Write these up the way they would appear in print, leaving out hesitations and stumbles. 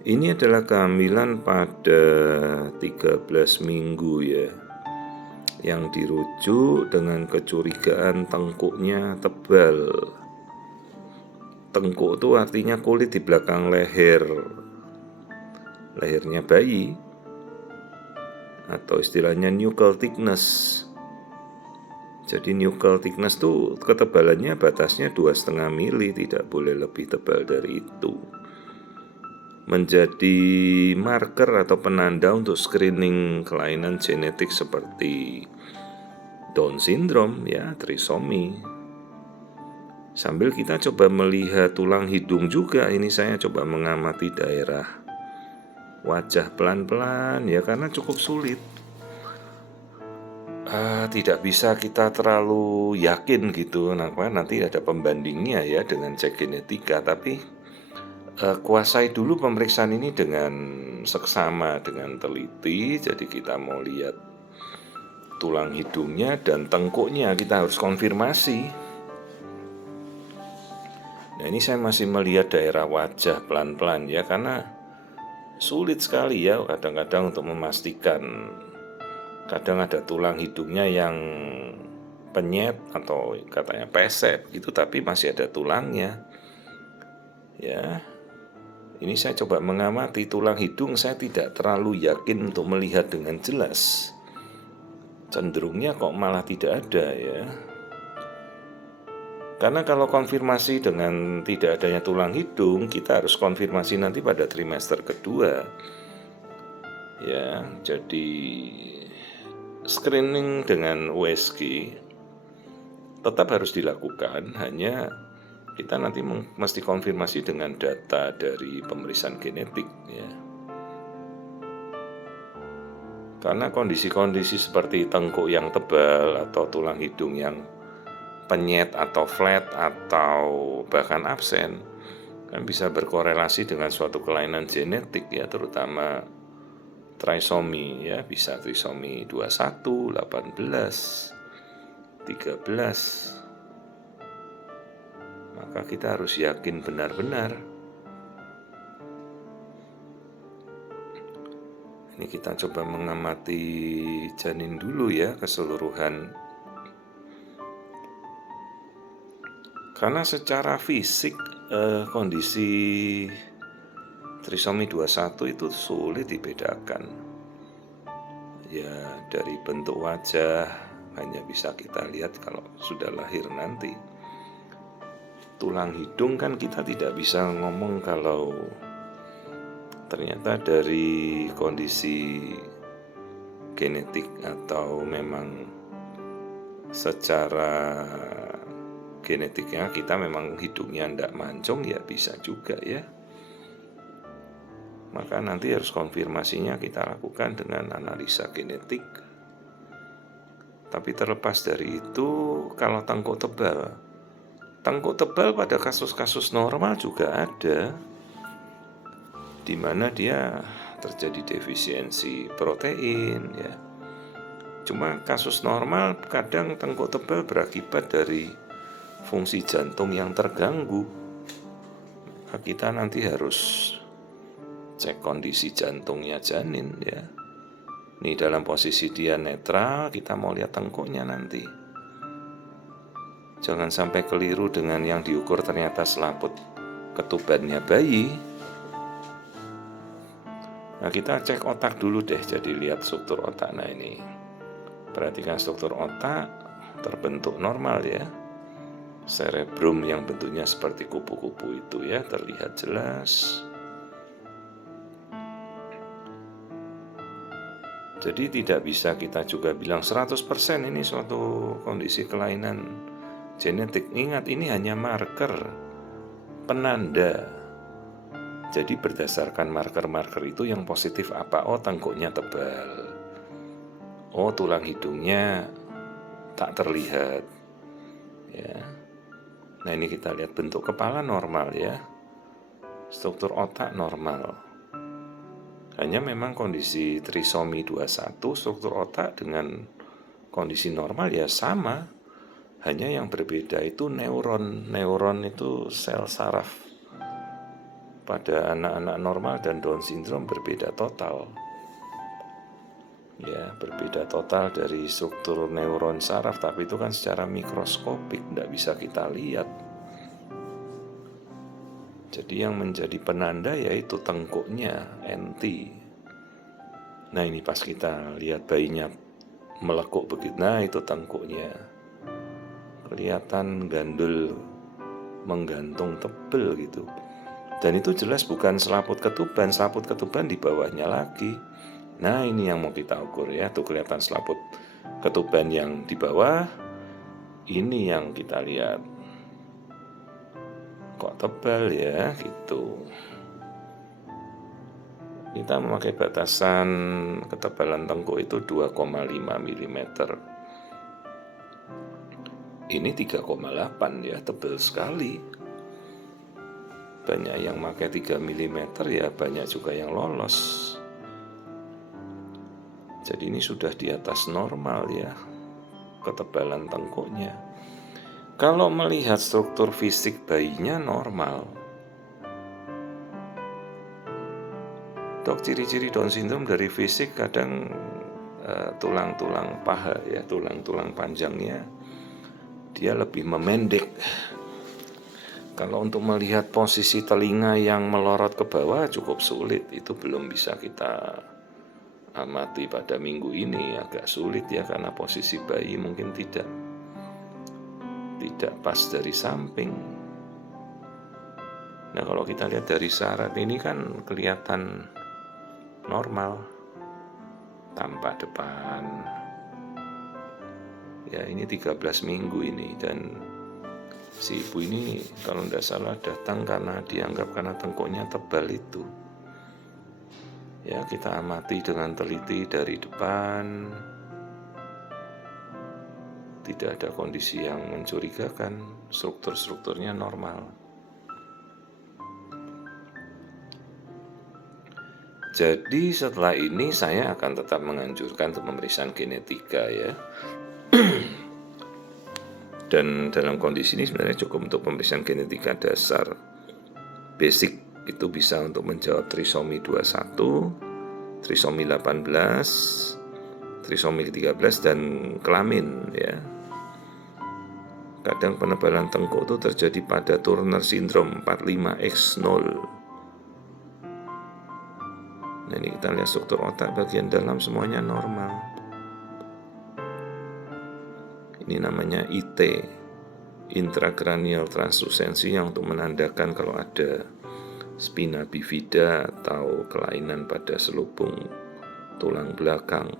Ini adalah kehamilan pada 13 minggu ya, yang dirujuk dengan kecurigaan tengkuknya tebal. Tengkuk itu artinya kulit di belakang lehernya bayi, atau istilahnya nuchal thickness. Jadi nuchal thickness itu ketebalannya batasnya 2,5 mili, tidak boleh lebih tebal dari itu. Menjadi marker atau penanda untuk screening kelainan genetik seperti Down syndrome ya, trisomi. Sambil kita coba melihat tulang hidung juga, ini saya coba mengamati daerah wajah pelan-pelan ya, karena cukup sulit. Tidak bisa kita terlalu yakin gitu, nanti ada pembandingnya ya dengan cek genetika, tapi kuasai dulu pemeriksaan ini dengan seksama, dengan teliti. Jadi kita mau lihat tulang hidungnya dan tengkuknya, kita harus konfirmasi. Nah, ini saya masih melihat daerah wajah pelan-pelan ya, karena sulit sekali ya kadang-kadang untuk memastikan. Kadang ada tulang hidungnya yang penyet atau katanya pesek gitu, tapi masih ada tulangnya ya. Ini saya coba mengamati tulang hidung, saya tidak terlalu yakin untuk melihat dengan jelas. Cenderungnya kok malah tidak ada ya. Karena kalau konfirmasi dengan tidak adanya tulang hidung, kita harus konfirmasi nanti pada trimester kedua. Ya, jadi screening dengan USG tetap harus dilakukan, hanya kita nanti mesti konfirmasi dengan data dari pemeriksaan genetik ya. Karena kondisi-kondisi seperti tengkuk yang tebal atau tulang hidung yang penyet atau flat atau bahkan absen kan bisa berkorelasi dengan suatu kelainan genetik ya, terutama trisomi ya, bisa trisomi 21, 18, 13. Maka kita harus yakin benar-benar. Ini kita coba mengamati janin dulu ya, keseluruhan. Karena secara fisik kondisi trisomi 21 itu sulit dibedakan. Ya, dari bentuk wajah hanya bisa kita lihat kalau sudah lahir nanti. Tulang hidung kan kita tidak bisa ngomong kalau ternyata dari kondisi genetik atau memang secara genetiknya kita memang hidungnya tidak mancung, ya bisa juga ya. Maka nanti harus konfirmasinya kita lakukan dengan analisa genetik. Tapi terlepas dari itu, kalau tengkuk tebal pada kasus-kasus normal juga ada, di mana dia terjadi defisiensi protein ya. Cuma kasus normal kadang tengkuk tebal berakibat dari fungsi jantung yang terganggu. Kita nanti harus cek kondisi jantungnya janin ya. Ini dalam posisi dia netral, kita mau lihat tengkuknya nanti. Jangan sampai keliru dengan yang diukur ternyata selaput ketubannya bayi. Nah, kita cek otak dulu deh, jadi lihat struktur otak. Nah, ini perhatikan struktur otak terbentuk normal ya. Cerebrum yang bentuknya seperti kupu-kupu itu ya, terlihat jelas. Jadi tidak bisa kita juga bilang 100% ini suatu kondisi kelainan genetik. Ingat, ini hanya marker, penanda. Jadi berdasarkan marker-marker itu yang positif apa? Oh, tengkuknya tebal. Oh, tulang hidungnya tak terlihat. Ya. Nah, ini kita lihat bentuk kepala normal ya. Struktur otak normal. Hanya memang kondisi trisomi 21 struktur otak dengan kondisi normal ya sama. Hanya yang berbeda itu neuron. Neuron itu sel saraf pada anak-anak normal dan Down syndrome berbeda total. Ya, berbeda total dari struktur neuron saraf, tapi itu kan secara mikroskopik, tidak bisa kita lihat. Jadi yang menjadi penanda yaitu tengkuknya, NT. Nah ini pas kita lihat bayinya melekuk begitu, nah itu tengkuknya. Kelihatan gandul menggantung tebel gitu. Dan itu jelas bukan selaput ketuban di bawahnya lagi. Nah ini yang mau kita ukur ya, tuh kelihatan selaput ketuban yang di bawah. Ini yang kita lihat, kok tebal ya gitu. Kita memakai batasan ketebalan tengkuk itu 2,5 mm. Ini 3,8 ya, tebal sekali. Banyak yang pakai 3 mm ya, banyak juga yang lolos. Jadi ini sudah di atas normal ya, ketebalan tengkuknya. Kalau melihat struktur fisik bayinya normal. Dok, ciri-ciri Down syndrome dari fisik kadang tulang-tulang paha ya, tulang-tulang panjangnya dia lebih memendek. Kalau untuk melihat posisi telinga yang melorot ke bawah cukup sulit, itu belum bisa kita amati pada minggu ini, agak sulit ya, karena posisi bayi mungkin tidak pas dari samping. Nah kalau kita lihat dari syarat ini kan kelihatan normal, tampak depan ya, ini 13 minggu ini. Dan si ibu ini kalau tidak salah datang karena dianggap karena tengkuknya tebal itu ya. Kita amati dengan teliti dari depan, tidak ada kondisi yang mencurigakan, strukturnya normal. Jadi setelah ini saya akan tetap menganjurkan untuk pemeriksaan genetika ya. Dan dalam kondisi ini sebenarnya cukup untuk pemeriksaan genetika dasar. Basic itu bisa untuk menjawab trisomi 21, trisomi 18, trisomi 13 dan kelamin ya. Kadang penebalan tengkuk itu terjadi pada Turner syndrome 45X0. Nah ini kita lihat struktur otak bagian dalam semuanya normal. Ini namanya IT, intracranial translucency, yang untuk menandakan kalau ada spina bifida atau kelainan pada selubung tulang belakang.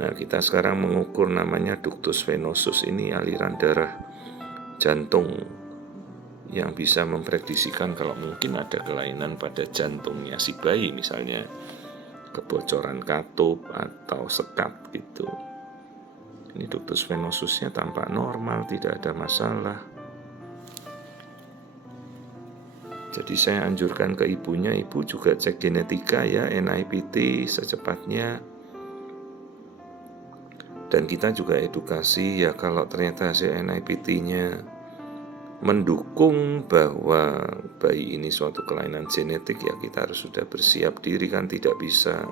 Nah kita sekarang mengukur namanya ductus venosus, ini aliran darah jantung yang bisa memprediksikan kalau mungkin ada kelainan pada jantungnya si bayi, misalnya kebocoran katup atau sekat gitu. Ini ductus venosusnya tampak normal, tidak ada masalah. Jadi saya anjurkan ke ibunya, ibu juga cek genetika ya, NIPT secepatnya. Dan kita juga edukasi ya, kalau ternyata hasil NIPT-nya mendukung bahwa bayi ini suatu kelainan genetik ya, kita harus sudah bersiap diri, kan tidak bisa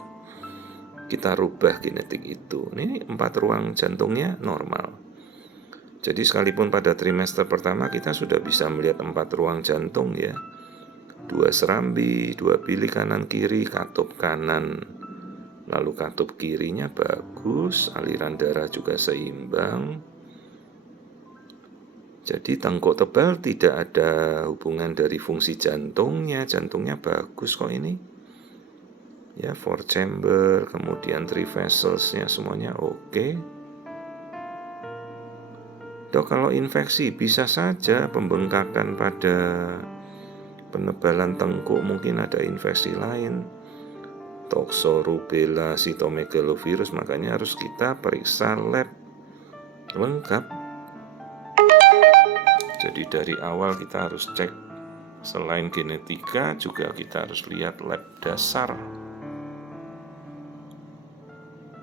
kita rubah genetik itu. Ini 4 ruang jantungnya normal. Jadi sekalipun pada trimester pertama kita sudah bisa melihat 4 ruang jantung ya, 2 serambi, 2 bilik kanan kiri, katup kanan lalu katup kirinya bagus, aliran darah juga seimbang. Jadi tengkuk tebal tidak ada hubungan dari fungsi jantungnya bagus kok ini. Ya, 4 chamber, kemudian 3 vesselsnya semuanya oke. Dok, kalau infeksi bisa saja pembengkakan pada penebalan tengkuk, mungkin ada infeksi lain, toxo, rubella, cytomegalovirus, makanya harus kita periksa lab lengkap. Jadi dari awal kita harus cek, selain genetika juga kita harus lihat lab dasar.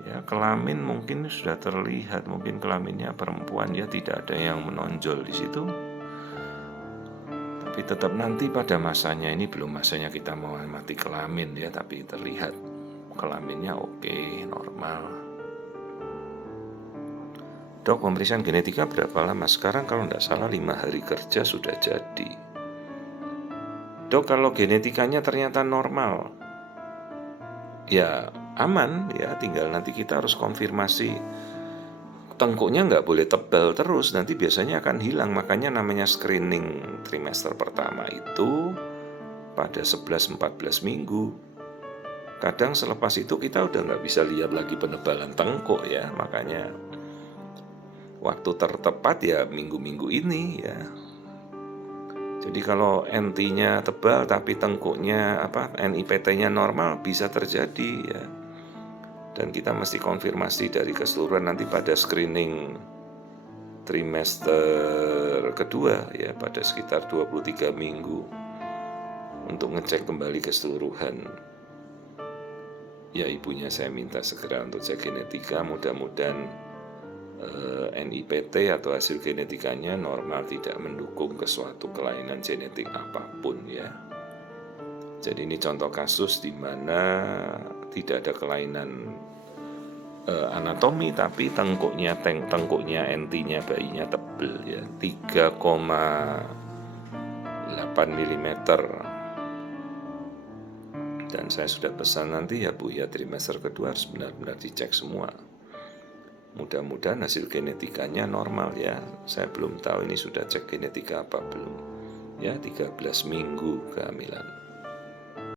Ya, kelamin mungkin sudah terlihat, mungkin kelaminnya perempuan ya, tidak ada yang menonjol di situ. Tapi tetap nanti pada masanya, ini belum masanya kita mengamati kelamin ya, tapi terlihat kelaminnya oke, normal. Dok, pemeriksaan genetika berapa lama? Sekarang kalau tidak salah 5 hari kerja sudah jadi. Dok, kalau genetikanya ternyata normal, ya aman ya, tinggal nanti kita harus konfirmasi. Tengkuknya nggak boleh tebal terus, nanti biasanya akan hilang. Makanya namanya screening trimester pertama itu pada 11-14 minggu. Kadang selepas itu kita udah nggak bisa lihat lagi penebalan tengkuk ya. Makanya waktu tertepat ya minggu-minggu ini ya. Jadi kalau NT-nya tebal tapi tengkuknya NIPT-nya normal, bisa terjadi ya. Dan kita mesti konfirmasi dari keseluruhan nanti pada screening trimester kedua ya, pada sekitar 23 minggu untuk ngecek kembali keseluruhan. Ya ibunya saya minta segera untuk cek genetika, mudah-mudahan NIPT atau hasil genetikanya normal, tidak mendukung ke suatu kelainan genetik apapun ya. Jadi ini contoh kasus di mana tidak ada kelainan anatomi, tapi tengkuknya NT-nya bayinya tebel ya, 3,8 mm. Dan saya sudah pesan nanti ya Bu ya, trimester kedua harus benar-benar dicek semua. Mudah-mudahan hasil genetikanya normal ya. Saya belum tahu ini sudah cek genetika apa belum. Ya 13 minggu kehamilan.